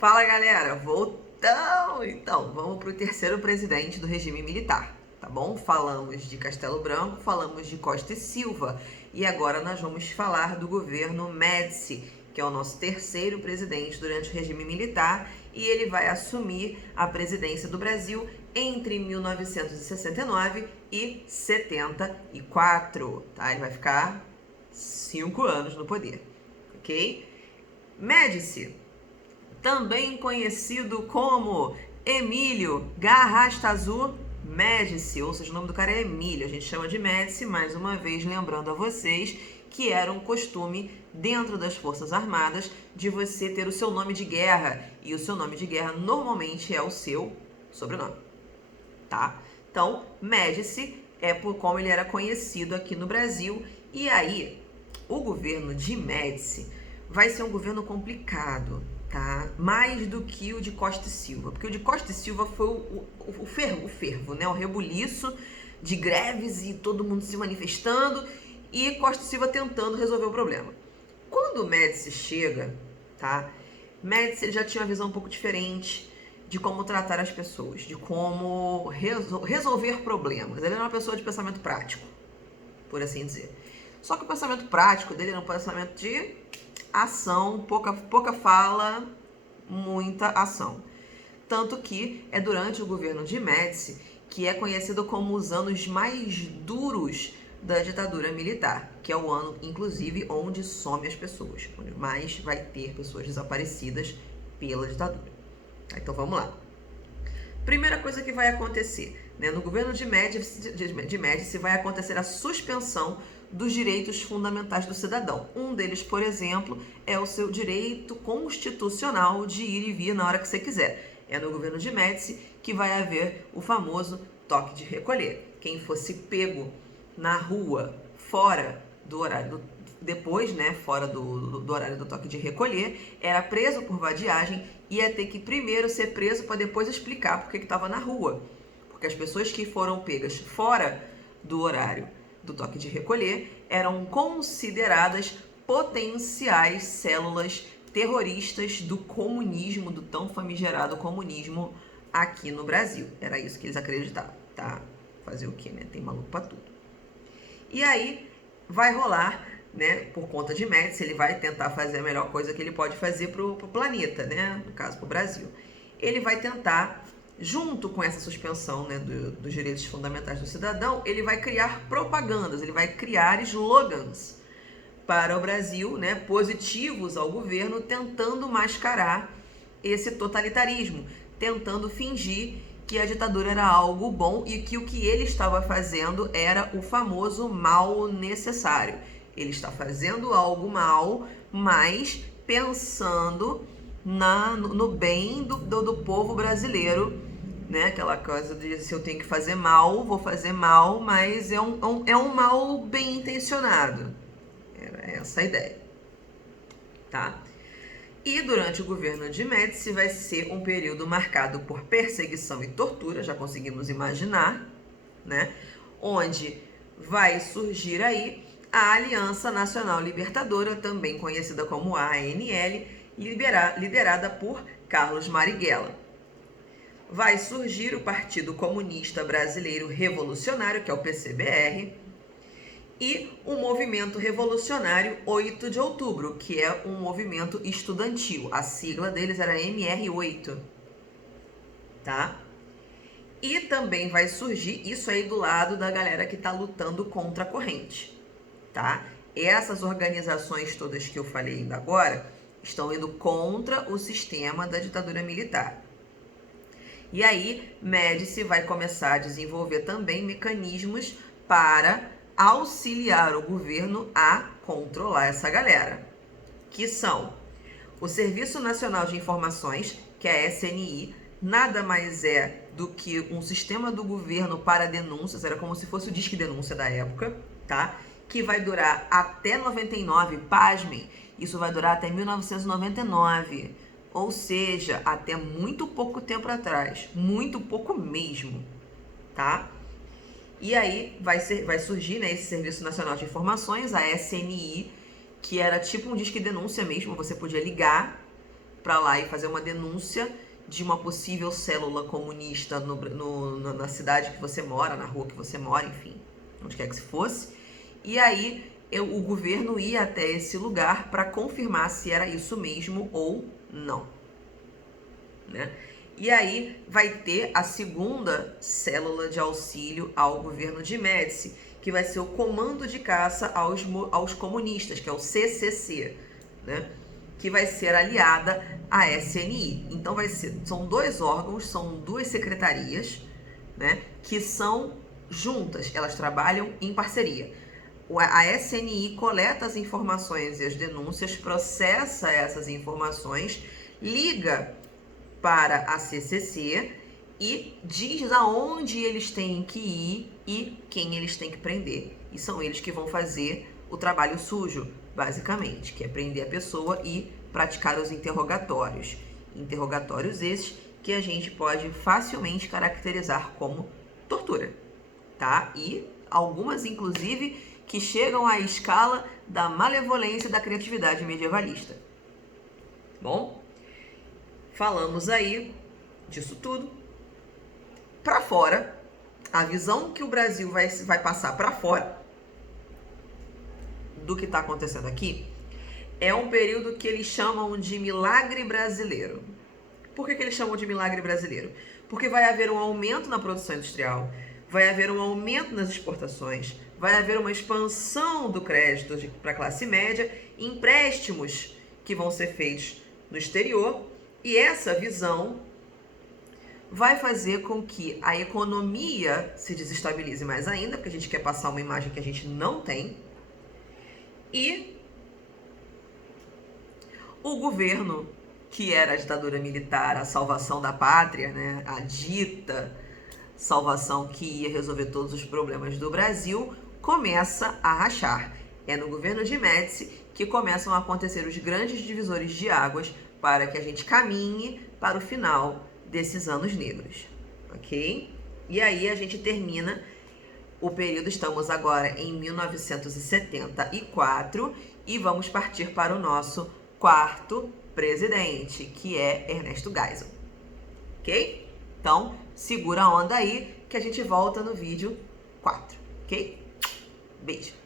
Fala galera, voltamos! Então, vamos para o terceiro presidente do regime militar, tá bom? Falamos de Castelo Branco, falamos de Costa e Silva e agora nós vamos falar do governo Médici, que é o nosso terceiro presidente durante o regime militar e ele vai assumir a presidência do Brasil entre 1969 e 74, tá? Ele vai ficar 5 anos no poder, ok? Médici, também conhecido como Emílio Garrastazu Médici, ou seja, o nome do cara é Emílio, a gente chama de Médici, mais uma vez lembrando a vocês que era um costume dentro das Forças Armadas de você ter o seu nome de guerra, e o seu nome de guerra normalmente é o seu sobrenome, tá? Então, Médici é por como ele era conhecido aqui no Brasil, e aí o governo de Médici vai ser um governo complicado, tá? Mais do que o de Costa e Silva, porque o de Costa e Silva foi o fervo, né? O rebuliço de greves e todo mundo se manifestando e Costa e Silva tentando resolver o problema. Quando o Médici chega, tá? Médici ele já tinha uma visão um pouco diferente de como tratar as pessoas, de como resolver problemas. Ele era uma pessoa de pensamento prático, por assim dizer. Só que o pensamento prático dele era um pensamento de ação, pouca fala, muita ação. Tanto que é durante o governo de Médici que é conhecido como os anos mais duros da ditadura militar, que é o ano, inclusive, onde some as pessoas, onde mais vai ter pessoas desaparecidas pela ditadura. Então vamos lá. Primeira coisa que vai acontecer, né? No governo de Médici vai acontecer a suspensão dos direitos fundamentais do cidadão. Um deles, por exemplo, é o seu direito constitucional de ir e vir na hora que você quiser. É no governo de Médici que vai haver o famoso toque de recolher. Quem fosse pego na rua fora do horário depois, né, fora do horário do toque de recolher, era preso por vadiagem e ia ter que primeiro ser preso para depois explicar por que estava na rua. Porque as pessoas que foram pegas fora do horário do toque de recolher eram consideradas potenciais células terroristas do comunismo, do tão famigerado comunismo aqui no Brasil. Era isso que eles acreditavam, tá? Fazer o quê, né? Tem maluco pra tudo. E aí vai rolar, né, por conta de Médici, ele vai tentar fazer a melhor coisa que ele pode fazer pro planeta, né, no caso pro Brasil. Ele vai tentar, junto com essa suspensão, né, dos direitos fundamentais do cidadão, ele vai criar propagandas, ele vai criar slogans para o Brasil, né, positivos ao governo, tentando mascarar esse totalitarismo, tentando fingir que a ditadura era algo bom e que o que ele estava fazendo era o famoso mal necessário. Ele está fazendo algo mal, mas pensando no bem do povo brasileiro, né? Aquela coisa de se eu tenho que fazer mal, vou fazer mal, mas é um mal bem intencionado. Era essa a ideia, tá? E durante o governo de Médici vai ser um período marcado por perseguição e tortura, já conseguimos imaginar, né? Onde vai surgir aí a Aliança Nacional Libertadora, também conhecida como ANL, liderada por Carlos Marighella. Vai surgir o Partido Comunista Brasileiro Revolucionário, que é o PCBR, e o Movimento Revolucionário 8 de Outubro, que é um movimento estudantil. A sigla deles era MR8, tá? E também vai surgir isso aí do lado da galera que tá lutando contra a corrente, tá? Essas organizações todas que eu falei ainda agora estão indo contra o sistema da ditadura militar. E aí, Médici vai começar a desenvolver também mecanismos para auxiliar o governo a controlar essa galera, que são o Serviço Nacional de Informações, que é a SNI, nada mais é do que um sistema do governo para denúncias, era como se fosse o Disque Denúncia da época, tá? Que vai durar até 99, pasmem, isso vai durar até 1999, ou seja, até muito pouco tempo atrás, muito pouco mesmo, tá? E aí vai surgir, né, esse Serviço Nacional de Informações, a SNI, que era tipo um disque denúncia mesmo, você podia ligar para lá e fazer uma denúncia de uma possível célula comunista na cidade que você mora, na rua que você mora, enfim, onde quer que se fosse. E aí o governo ia até esse lugar para confirmar se era isso mesmo ou não, né? E aí vai ter a segunda célula de auxílio ao governo de Médici, que vai ser o Comando de Caça aos Comunistas, que é o CCC, né? Que vai ser aliada à SNI. Então são dois órgãos, são duas secretarias, né? Que são juntas, elas trabalham em parceria. A SNI coleta as informações e as denúncias, processa essas informações, liga para a CCC e diz aonde eles têm que ir e quem eles têm que prender. E são eles que vão fazer o trabalho sujo, basicamente, que é prender a pessoa e praticar os interrogatórios. Interrogatórios esses que a gente pode facilmente caracterizar como tortura, tá? E algumas, inclusive, que chegam à escala da malevolência e da criatividade medievalista. Bom, falamos aí disso tudo. Para fora, a visão que o Brasil vai passar para fora do que está acontecendo aqui é um período que eles chamam de milagre brasileiro. Por que eles chamam de milagre brasileiro? Porque vai haver um aumento na produção industrial, vai haver um aumento nas exportações, vai haver uma expansão do crédito para a classe média, empréstimos que vão ser feitos no exterior, e essa visão vai fazer com que a economia se desestabilize mais ainda, porque a gente quer passar uma imagem que a gente não tem, e o governo, que era a ditadura militar, a salvação da pátria, né, a dita salvação que ia resolver todos os problemas do Brasil, começa a rachar. É no governo de Médici que começam a acontecer os grandes divisores de águas para que a gente caminhe para o final desses anos negros, ok? E aí a gente termina o período, estamos agora em 1974 e vamos partir para o nosso quarto presidente, que é Ernesto Geisel, ok? Então, segura a onda aí que a gente volta no vídeo 4, ok? Beijo!